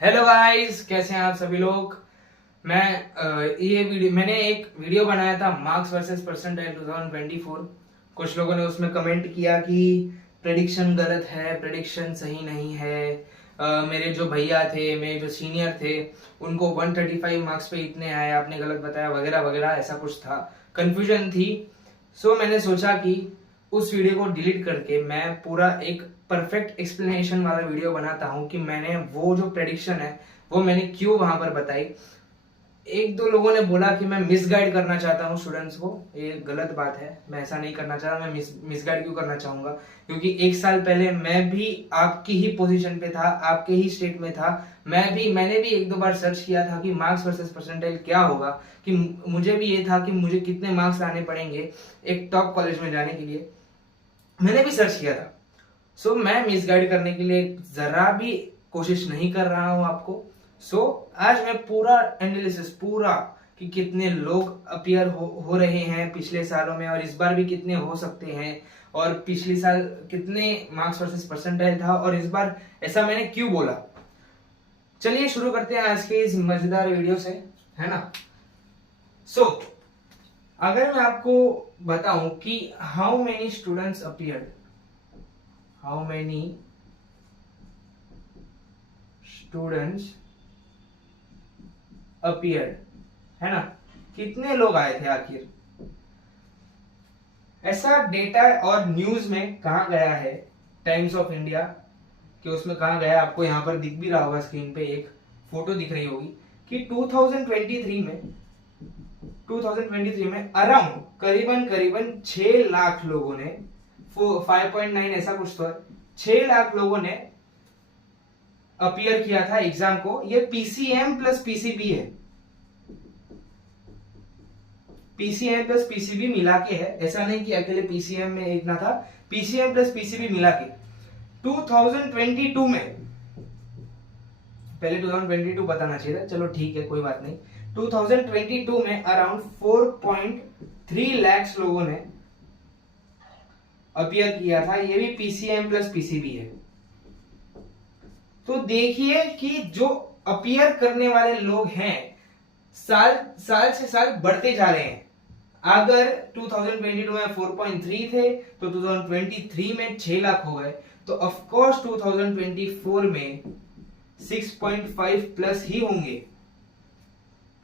Hello guys, कैसे हैं आप सभी लोग। मैंने एक वीडियो बनाया था मार्क्स वर्सेस परसेंटाइल 2024। कुछ लोगों ने उसमें कमेंट किया कि प्रेडिक्शन गलत है, प्रेडिक्शन सही नहीं है। मेरे जो भैया थे, मेरे जो सीनियर थे, उनको 135 मार्क्स पे इतने आए, आपने गलत बताया वगैरह वगैरह, ऐसा कुछ था, कंफ्यूजन थी। सो मैंने सोचा कि उस वीडियो को डिलीट करके मैं पूरा एक परफेक्ट एक्सप्लेनेशन वाला वीडियो बनाता हूँ कि मैंने वो जो प्रेडिक्शन है वो मैंने क्यों वहां पर बताई। एक दो लोगों ने बोला कि मैं मिसगाइड करना चाहता हूँ स्टूडेंट्स को। ये गलत बात है, मैं ऐसा नहीं करना चाहता। मैं मिसगाइड क्यों करना चाहूंगा? क्योंकि एक साल पहले मैं भी आपकी ही पोजीशन पे था, आपके ही स्टेट में था। मैंने भी एक दो बार सर्च किया था कि मार्क्स वर्सेस परसेंटाइल क्या होगा, कि मुझे भी ये था कि मुझे कितने मार्क्स लाने पड़ेंगे एक टॉप कॉलेज में जाने के लिए। मैंने भी सर्च किया था। सो मैं मिसगाइड करने के लिए जरा भी कोशिश नहीं कर रहा हूं आपको। सो आज मैं पूरा एनालिसिस, पूरा कि कितने लोग अपीयर हो रहे हैं पिछले सालों में और इस बार भी कितने हो सकते हैं, और पिछले साल कितने मार्क्स वर्सेस परसेंटाइल था और इस बार ऐसा मैंने क्यों बोला। चलिए शुरू करते हैं आज के इस मजेदार वीडियो से, है ना। सो अगर मैं आपको बताऊं कि how many students appeared, how many students appeared, है ना, कितने लोग आए थे आखिर, ऐसा डेटा और न्यूज में कहा गया है टाइम्स ऑफ इंडिया कि उसमें कहा गया है, आपको यहां पर दिख भी रहा होगा, स्क्रीन पे एक फोटो दिख रही होगी कि 2023 में अराउंड करीबन करीबन 6 लाख लोगों ने 5.9 ऐसा कुछ तो 6 लाख लोगों ने अपीयर किया था एग्जाम को। ये पीसीएम प्लस पीसीबी है, पीसीएम प्लस पीसीबी मिला के है, ऐसा नहीं कि अकेले पीसीएम में इतना था, पीसीएम प्लस पीसीबी मिला के 2022 में, पहले 2022 बताना चाहिए था, चलो ठीक है कोई बात नहीं। 2022 में अराउंड 4.3 लाख लोगों ने अपीयर किया था। ये भी पीसीएम प्लस पीसीबी है। तो देखिए कि जो अपीयर करने वाले लोग हैं साल से साल बढ़ते जा रहे हैं। अगर 2022 में 4.3 थे तो 2023 में 6 लाख हो गए, तो ऑफ कोर्स 2024 में 6.5 प्लस ही होंगे।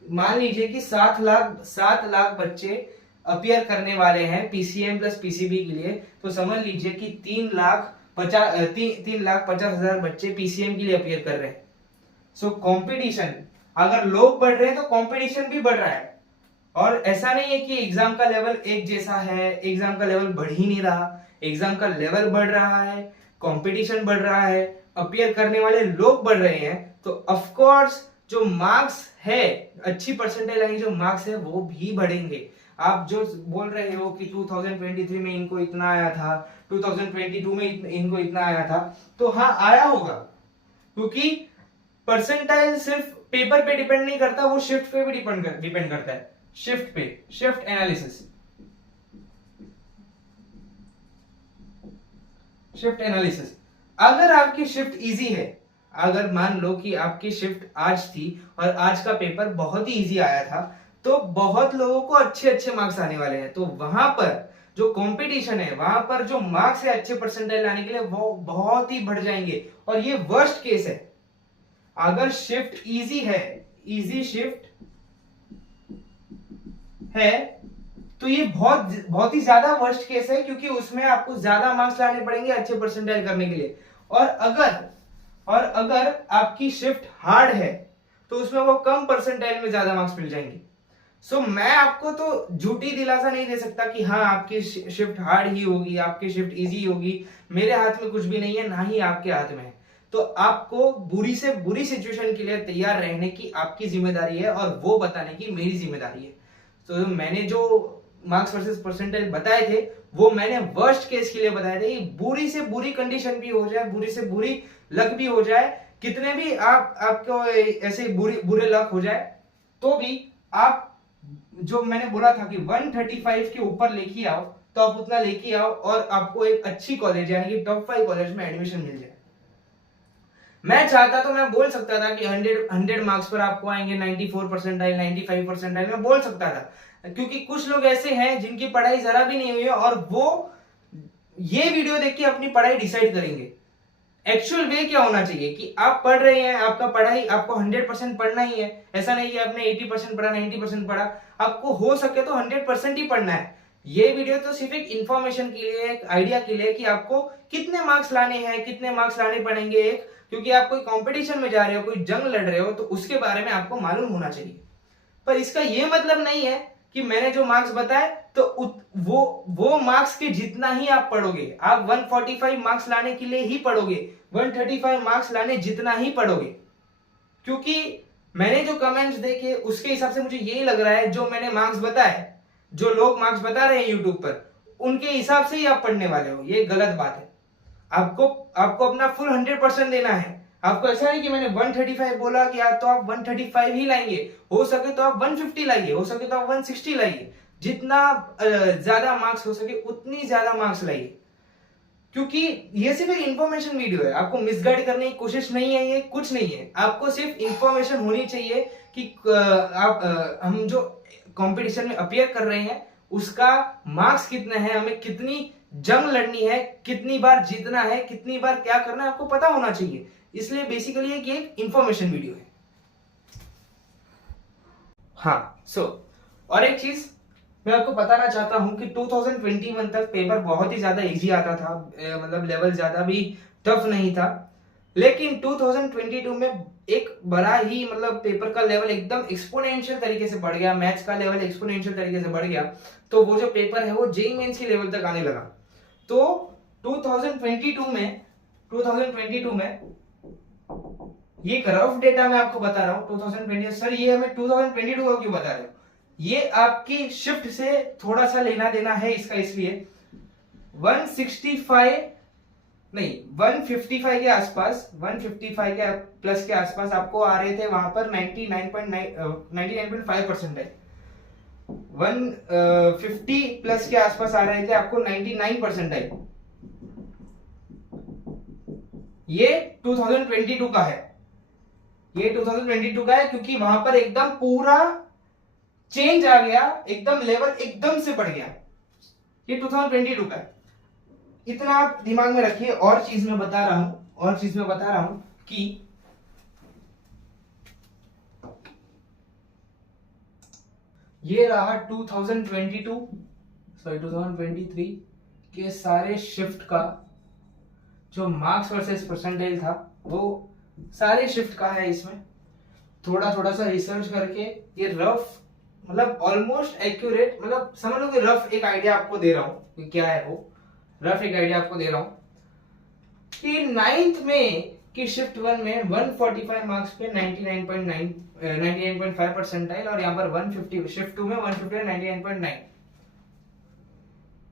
मान लीजिए कि 7 लाख बच्चे अपीयर करने वाले हैं पीसीएम प्लस पीसीबी के लिए, तो समझ लीजिए कि 3,50,000 बच्चे पीसीएम के लिए अपीयर कर रहे हैं। सो कंपटीशन, अगर लोग बढ़ रहे हैं तो कंपटीशन भी बढ़ रहा है। और ऐसा नहीं है कि एग्जाम का लेवल एक जैसा है, एग्जाम का लेवल बढ़ ही नहीं रहा, एग्जाम का लेवल बढ़ रहा है, कंपटीशन बढ़ रहा है, अपीयर करने वाले लोग बढ़ रहे हैं, तो ऑफ कोर्स जो मार्क्स है, अच्छी परसेंटेज यानी जो मार्क्स है वो भी बढ़ेंगे। आप जो बोल रहे हो कि 2023 में इनको इतना आया था, 2022 में इनको इतना आया था, तो हाँ आया होगा, क्योंकि परसेंटाइल सिर्फ पेपर पे डिपेंड नहीं करता, वो शिफ्ट पे भी डिपेंड करता है। शिफ्ट पे, शिफ्ट एनालिसिस, शिफ्ट एनालिसिस। अगर आपकी शिफ्ट इजी है, अगर मान लो कि आपकी शिफ्ट आज थी और आज का पेपर बहुत ही इजी आया था, तो बहुत लोगों को अच्छे अच्छे मार्क्स आने वाले हैं। तो वहां पर जो कंपटीशन है, वहां पर जो मार्क्स है अच्छे परसेंटाइल लाने के लिए, वो बहुत ही बढ़ जाएंगे। और ये वर्स्ट केस है। अगर शिफ्ट इजी है, इजी शिफ्ट है, तो ये बहुत ही ज्यादा वर्स्ट केस है, क्योंकि उसमें आपको ज्यादा मार्क्स लाने पड़ेंगे अच्छे परसेंटाइल करने के लिए। और अगर आपकी शिफ्ट हार्ड है, तो उसमें वो कम परसेंटाइल में ज्यादा मार्क्स मिल जाएंगे। सो मैं आपको तो झूठी दिलासा नहीं दे सकता कि हाँ आपकी शिफ्ट हार्ड ही होगी, आपकी शिफ्ट इजी होगी। मेरे हाथ में कुछ भी नहीं है, ना ही आपके हाथ में है। तो आपको बुरी से बुरी सिचुएशन के लिए तैयार रहने की आपकी जिम्मेदारी है, और वो बताने की मेरी जिम्मेदारी है। तो मैंने जो मार्क्स वर्सेस परसेंटाइल बताए थे, वो मैंने वर्स्ट केस के लिए बताए थे। बुरी से बुरी कंडीशन भी हो जाए, बुरी से बुरी लक भी हो जाए, कितने भी आपको ऐसे बुरे लक हो जाए, तो भी आप, जो मैंने बोला था कि 135 के ऊपर लेके आओ, तो आप उतना लेके आओ और आपको एक अच्छी कॉलेज यानी कि टॉप 5 कॉलेज में एडमिशन मिल जाए। मैं चाहता तो मैं बोल सकता था कि 100 मार्क्स पर आपको आएंगे 94 परसेंटाइल, 95 परसेंटाइल, मैं बोल सकता था, क्योंकि कुछ लोग ऐसे हैं जिनकी पढ़ाई जरा भी नहीं हुई है और वो ये वीडियो देख के अपनी पढ़ाई डिसाइड करेंगे। एक्चुअल वे क्या होना चाहिए कि आप पढ़ रहे हैं, आपका पढ़ाई आपको 100% पढ़ना ही है। ऐसा नहीं कि आपने 80% पढ़ा, 90% पढ़ा, आपको हो सके तो 100% ही पढ़ना है। ये वीडियो तो सिर्फ एक इंफॉर्मेशन के लिए, एक आइडिया के लिए कि आपको कितने मार्क्स लाने हैं, कितने मार्क्स लाने पड़ेंगे, एक क्योंकि आप कोई कंपटीशन में जा रहे हो, कोई जंग लड़ रहे हो, तो उसके बारे में आपको मालूम होना चाहिए। पर इसका ये मतलब नहीं है कि मैंने जो मार्क्स बताए तो वो मार्क्स के जितना ही आप पढ़ोगे। आप 145 मार्क्स लाने के लिए ही पढ़ोगे, 135 मार्क्स लाने जितना ही पढ़ोगे, क्योंकि मैंने जो कमेंट्स देखे उसके हिसाब से मुझे यही लग रहा है, जो मैंने मार्क्स बताए, जो लोग मार्क्स बता रहे हैं यूट्यूब पर, उनके हिसाब से ही आप पढ़ने वाले हो। ये गलत बात है। आपको अपना फुल 100% देना है। आपको ऐसा नहीं कि मैंने 135 बोला कि यार तो आप 135 ही लाएंगे, हो सके तो आप 150 लाइए, हो सके तो आप 160 लाइए, जितना ज्यादा मार्क्स हो सके उतनी ज्यादा मार्क्स लाइए, क्योंकि ये सिर्फ एक इंफॉर्मेशन वीडियो है। आपको मिसगाइड करने की कोशिश नहीं है, ये कुछ नहीं है। आपको सिर्फ इंफॉर्मेशन होनी चाहिए कि हम जो कंपटीशन में अपीयर कर रहे हैं उसका मार्क्स कितना है, हमें कितनी जंग लड़नी है, कितनी बार जीतना है, कितनी बार क्या करना है, आपको पता होना चाहिए। इसलिए बेसिकली एक इंफॉर्मेशन वीडियो है। हाँ, और एक चीज मैं आपको बताना चाहता हूं कि 2021 तक पेपर बहुत ही ज्यादा इजी आता था, मतलब लेवल ज्यादा भी टफ नहीं था। लेकिन 2022 में एक बड़ा ही मतलब पेपर का लेवल एकदम एक्सपोनेंशियल तरीके से बढ़ गया, मैथ्स का लेवल एक्सपोनेंशियल तरीके से बढ़ गया, तो वो जो पेपर है वो जेईई मेंस के लेवल तक आने लगा। तो 2022 में ये एक रफ डेटा मैं आपको बता रहा हूँ 2020। सर ये हमें 2022 का क्यों बता रहे हो? ये आपकी शिफ्ट से थोड़ा सा लेना देना है इसका, इसलिए 165 नहीं 155 के आसपास, 155 के प्लस के आसपास आपको आ रहे थे वहां पर 99.5% है। 150 प्लस के आसपास आ रहे थे आपको 99% है। ये 2022 का है, ये 2022 का है, क्योंकि वहां पर एकदम पूरा चेंज आ गया, एकदम लेवल एकदम से बढ़ गया। ये 2022 का है, इतना आप दिमाग में रखिए। और चीज मैं बता रहा हूं कि ये रहा 2023 के सारे शिफ्ट का जो मार्क्स वर्सेस परसेंटाइल था, वो सारे शिफ्ट का है। इसमें थोड़ा सा रिसर्च करके ये रफ मतलब ऑलमोस्ट एक्यूरेट, मतलब समझ लो कि रफ एक आइडिया आपको दे रहा हूं कि क्या है वो, रफ एक आइडिया आपको दे रहा हूं कि 9th में कि शिफ्ट 1 में 145 मार्क्स पे 99.5 परसेंटाइल, और यहाँ पर 150 शिफ्ट 2 में 150 99.9,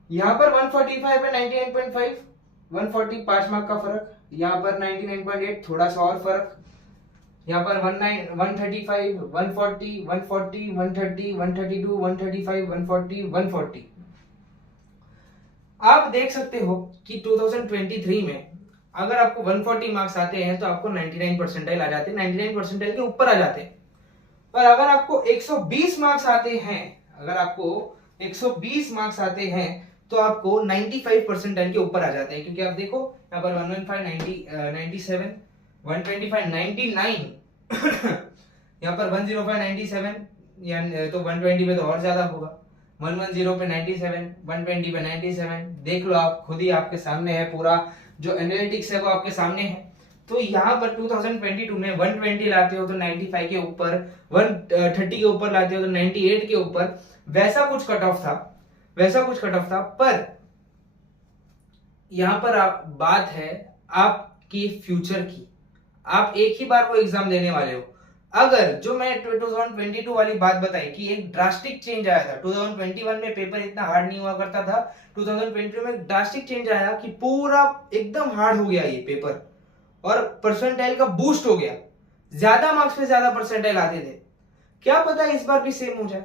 यहाँ पर 145 पे 99.5, 140 5 मार्क का फर्क, यहाँ पर 99.8 थोड़ा सा और फर्क, यहाँ पर 135 140 140 130 132 135 140 140। आप देख सकते हो कि 2023 में अगर आपको 140 मार्क्स आते हैं तो आपको 99 परसेंटाइल आ जाते हैं, 99 परसेंटाइल के ऊपर आ जाते हैं। पर अगर आपको 120 मार्क्स आते हैं, अगर आपको 120 मार्क्स आते हैं तो आपको 95 परसेंटाइल के ऊपर आ जाते हैं, क्योंकि आप देखो यहाँ पर 115 97 125 99 यहाँ पर 105 97, तो 120 पे तो और ज्यादा होगा, 110 पे 97, 120 पे 97। देख लो आप खुद ही, आपके सामने है पूरा जो एनालिटिक्स है वो आपके सामने है। तो यहाँ पर 2022 में 120 लाते हो तो 95 के ऊपर, 130 के ऊपर लाते हो तो 98 के ऊपर, वैसा कुछ कट ऑफ था। पर यहाँ पर बात है आपकी फ्यूचर की। आप एक ही बार वो एग्जाम देने वाले हो। अगर जो मैं 2022 वाली बात बताई कि एक ड्रास्टिक चेंज आया था, 2021 में पेपर इतना हार्ड नहीं हुआ करता था, 2022 में ड्रास्टिक चेंज आया कि पूरा एकदम हार्ड हो गया ये पेपर, और परसेंटाइल का बूस्ट हो गया, ज्यादा मार्क्स पे ज्यादा परसेंटाइल आते थे। क्या पता इस बार भी सेम हो जाए,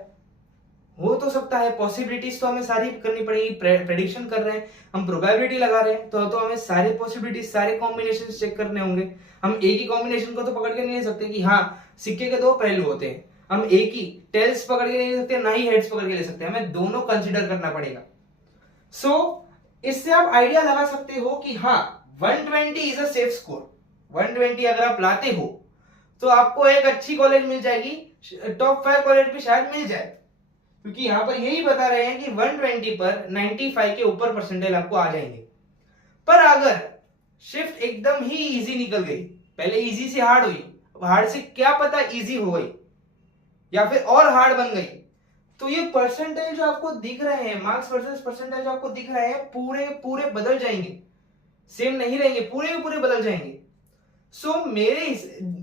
हो तो सकता है, पॉसिबिलिटीज तो हमें सारी करनी पड़ेगी। प्रेडिक्शन कर रहे हैं, हम प्रोबेबिलिटी लगा रहे हैं, तो हमें सारे पॉसिबिलिटीज, सारे कॉम्बिनेशन चेक करने होंगे। हम एक ही कॉम्बिनेशन को तो पकड़ के नहीं ले सकते कि हाँ सिक्के के दो पहलू होते हैं। हम एक ही टेल्स पकड़ के नहीं ले सकते, ना ही हेड्स पकड़ के ले सकते, हमें दोनों कंसिडर करना पड़ेगा। इससे आप आइडिया लगा सकते हो कि हाँ 120 इज अ सेफ स्कोर। 120 अगर आप लाते हो तो आपको एक अच्छी कॉलेज मिल जाएगी, टॉप 5 कॉलेज भी शायद मिल जाए, क्योंकि यहां पर यही बता रहे हैं कि 120 पर 95 के ऊपर परसेंटाइल आपको आ जाएंगे। पर अगर शिफ्ट एकदम ही इजी निकल गई, पहले इजी से हार्ड हुई, हार्ड से क्या पता इजी हो गई या फिर और हार्ड बन गई, तो ये परसेंटाइल जो आपको दिख रहे हैं, मार्क्स वर्सेस परसेंटाइल जो आपको दिख रहे हैं, पूरे पूरे बदल जाएंगे, सेम नहीं रहेंगे, पूरे पूरे बदल जाएंगे। मेरे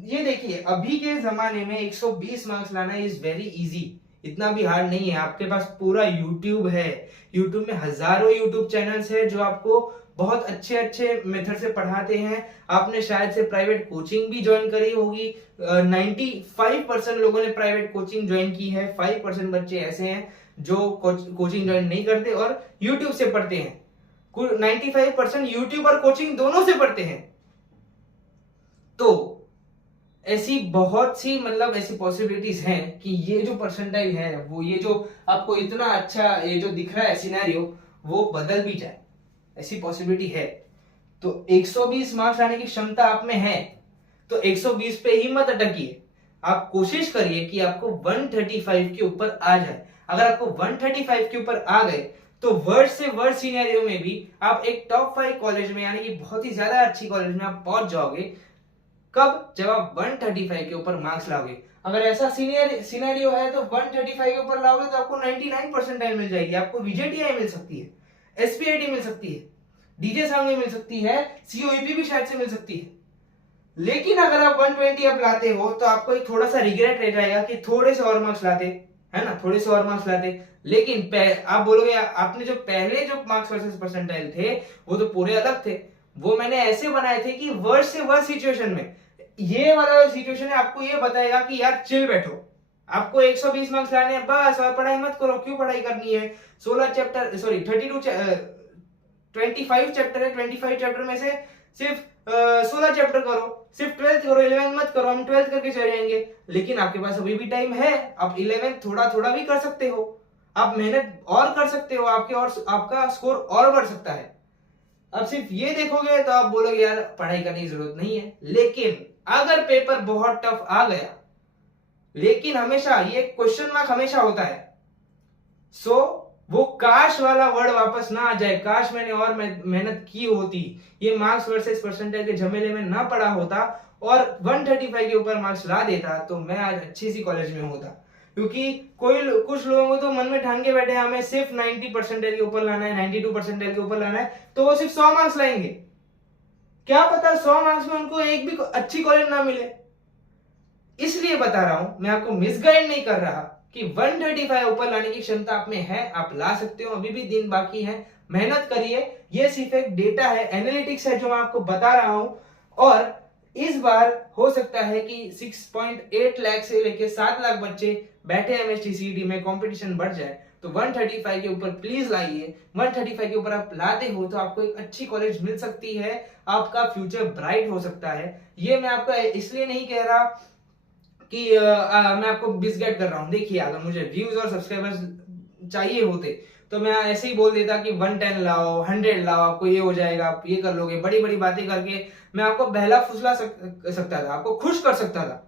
ये देखिए, अभी के जमाने में 120 मार्क्स लाना इज वेरी इजी, इतना भी हार्ड नहीं है। आपके पास पूरा YouTube है, YouTube में हजारों YouTube चैनल्स है जो आपको बहुत अच्छे अच्छे मेथड से पढ़ाते हैं। आपने शायद से प्राइवेट कोचिंग भी ज्वाइन करी होगी। 95% लोगों ने प्राइवेट कोचिंग ज्वाइन की है। 5% बच्चे ऐसे हैं जो कोचिंग ज्वाइन नहीं करते और YouTube से पढ़ते हैं। 95% YouTube और कोचिंग दोनों से पढ़ते हैं। तो ऐसी बहुत सी ऐसी पॉसिबिलिटीज हैं कि ये जो परसेंटाइल है, वो ये जो आपको इतना अच्छा ये जो दिख रहा है सिनेरियो, वो बदल भी जाए, ऐसी पॉसिबिलिटी है। तो 120 मार्क्स लाने की क्षमता आप में है तो 120 पे ही मत अटकिए, आप कोशिश करिए कि आपको 135 के ऊपर आ जाए। अगर आपको 135 के ऊपर आ गए तो वर्स्ट से वर्स्ट सिनेरियो में भी आप एक टॉप 5 कॉलेज में, यानी कि बहुत ही ज्यादा अच्छी कॉलेज में आप पहुंच जाओगे। कब? जब आप 135 के ऊपर मार्क्स लाओगे। अगर ऐसा सिनेरियो है तो 135 के ऊपर लाओगे तो आपको 99 परसेंटाइल मिल जाएगी, आपको VJTI मिल सकती है, SPIT मिल सकती है, DJ सांगे मिल सकती है, COEP भी शायद से मिल सकती है। लेकिन अगर आप 120 अब लाते हो तो आपको एक थोड़ा सा रिग्रेट रह जाएगा कि थोड़े से और मार्क्स लाते, है ना, थोड़े से और मार्क्स लाते। लेकिन आप बोलोगे आपने जो पहले जो मार्क्स वर्सेस परसेंटाइल थे वो तो पूरे अलग थे, वो मैंने ऐसे बनाए थे कि वर्स्ट से वर्स्ट सिचुएशन में, ये वाला सिचुएशन है, आपको ये बताएगा कि यार चिल बैठो, आपको 120 मार्क्स लाने हैं बस, और पढ़ाई मत करो, क्यों पढ़ाई करनी है। 25 चैप्टर है, 25 चैप्टर में से सिर्फ 16 चैप्टर करो, सिर्फ 12th करो, 11th मत करो, हम 12th करके चले जाएंगे। लेकिन आपके पास अभी भी टाइम है, आप 11th थोड़ा थोड़ा भी कर सकते हो, आप मेहनत और कर सकते हो, आपका स्कोर और बढ़ सकता है। अब सिर्फ ये देखोगे तो आप बोलोगे यार पढ़ाई करने की जरूरत नहीं है। लेकिन अगर पेपर बहुत टफ आ गया, लेकिन हमेशा ये क्वेश्चन मार्क हमेशा होता है, वो काश वाला वर्ड वापस ना आ जाए, काश मैंने और मेहनत की होती, ये मार्क्स वर्सेस परसेंटाइल के झमेले में ना पड़ा होता और 135 के ऊपर मार्क्स ला देता तो मैं आज अच्छी सी कॉलेज में होता। क्योंकि कुछ लोगों को तो मन में ठान के बैठे हैं हमें सिर्फ 90 परसेंटाइल के ऊपर लाना है, 92 परसेंटाइल के ऊपर लाना है, तो वो सिर्फ 100 मार्क्स लाएंगे। क्या पता 100 मार्क्स में उनको एक भी अच्छी कॉलेज ना मिले। इसलिए बता रहा हूं, मैं आपको मिसगाइड नहीं कर रहा कि 135 ऊपर लाने की क्षमता आप में है, आप ला सकते हो, अभी भी दिन बाकी है, मेहनत करिए। ये सिर्फ एक डेटा है, एनालिटिक्स है जो मैं आपको बता रहा हूं। और इस बार हो सकता है कि 6.8 लाख से लेके 7 लाख बच्चे बैठे MST CET में, कंपटीशन बढ़ जाए तो 135 के ऊपर प्लीज लाइए। 135 के ऊपर आप लाते हो तो आपको एक अच्छी कॉलेज मिल सकती है, आपका फ्यूचर ब्राइट हो सकता है। ये मैं आपको इसलिए नहीं कह रहा कि मैं आपको मिसगाइड कर रहा हूं। देखिए अगर मुझे व्यूज और सब्सक्राइबर्स चाहिए होते तो मैं ऐसे ही बोल देता कि 110 लाओ, 100 लाओ, आपको ये हो जाएगा, आप ये कर लोगे, बड़ी बड़ी बातें करके मैं आपको बहला फुसला सकता था, आपको खुश कर सकता था।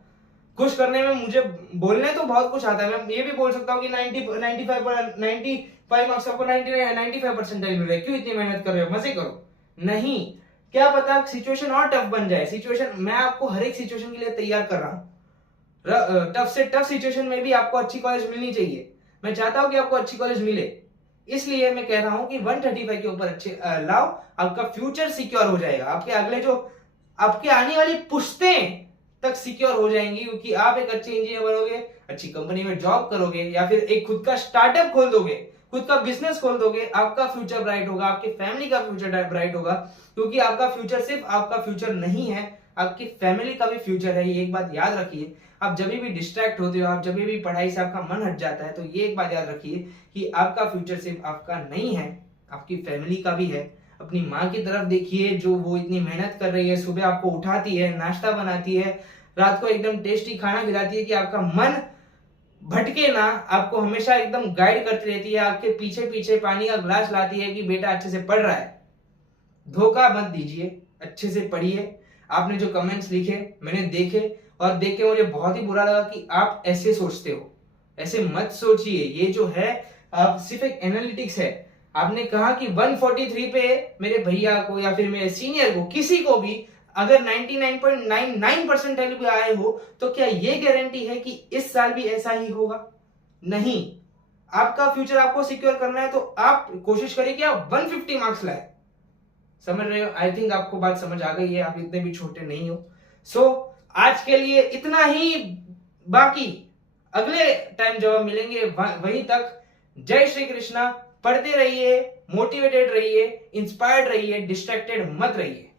खुश करने में मुझे बोलने तो बहुत कुछ आता है, मैं ये भी बोल सकता हूँ कि 95 मार्क्स आपको 95 परसेंटाइल मिल रहे हैं, क्यों इतनी मेहनत कर रहे हो, मजे करो। नहीं, क्या पता सिचुएशन और टफ बन जाए। सिचुएशन मैं आपको हर एक सिचुएशन के लिए तैयार कर रहा हूँ। टफ से टफ सिचुएशन में भी आपको अच्छी कॉलेज मिलनी चाहिए, मैं चाहता हूं कि आपको अच्छी कॉलेज मिले। इसलिए मैं कह रहा हूं कि 135 के ऊपर अच्छे लाओ, आपका फ्यूचर सिक्योर हो जाएगा, आपके अगले जो आपके आने वाली पुश्तें तक सिक्योर हो जाएंगी, क्योंकि आप एक अच्छे इंजीनियर बनोगे, अच्छी कंपनी में जॉब करोगे, या फिर एक खुद का स्टार्टअप खोल दोगे, खुद का बिजनेस खोल दोगे, आपका फ्यूचर ब्राइट होगा, आपकी फैमिली का फ्यूचर ब्राइट होगा। क्योंकि आपका फ्यूचर सिर्फ आपका फ्यूचर नहीं है, आपकी फैमिली का भी फ्यूचर है, ये एक बात याद रखिए। आप जब भी डिस्ट्रैक्ट होते हो, आप जब भी पढ़ाई से आपका मन हट जाता है, तो ये एक बात याद रखिए कि आपका फ्यूचर सिर्फ आपका नहीं है, आपकी फैमिली का भी है। अपनी माँ की तरफ देखिए, जो वो इतनी मेहनत कर रही है, सुबह आपको उठाती है, नाश्ता बनाती है, रात को एकदम टेस्टी खाना खिलाती है कि आपका मन भटके ना, आपको हमेशा एकदम गाइड करती रहती है, आपके पीछे पीछे पानी का ग्लास लाती है कि बेटा अच्छे से पढ़ रहा है। धोखा मत दीजिए, अच्छे से पढ़िए। आपने जो कमेंट्स लिखे मैंने देखे, और देख के मुझे बहुत ही बुरा लगा कि आप ऐसे सोचते हो। ऐसे मत सोचिए, ये जो है आप सिर्फ एक एनालिटिक्स है। आपने कहा कि 143 पे मेरे भैया को या फिर मेरे सीनियर को, किसी को भी अगर 99.99% भी आए हो, तो क्या ये गारंटी है कि इस साल भी ऐसा ही होगा? नहीं। आपका फ्यूचर आपको सिक्योर करना है, तो आप कोशिश करिए कि आप 150 मार्क्स लाए। समझ रहे हो? आई थिंक आपको बात समझ आ गई है, आप इतने भी छोटे नहीं हो। आज के लिए इतना ही। बाकी अगले टाइम जब हम मिलेंगे वहीं तक जय श्री कृष्णा। पढ़ते रहिए, मोटिवेटेड रहिए, इंस्पायर्ड रहिए, डिस्ट्रैक्टेड मत रहिए।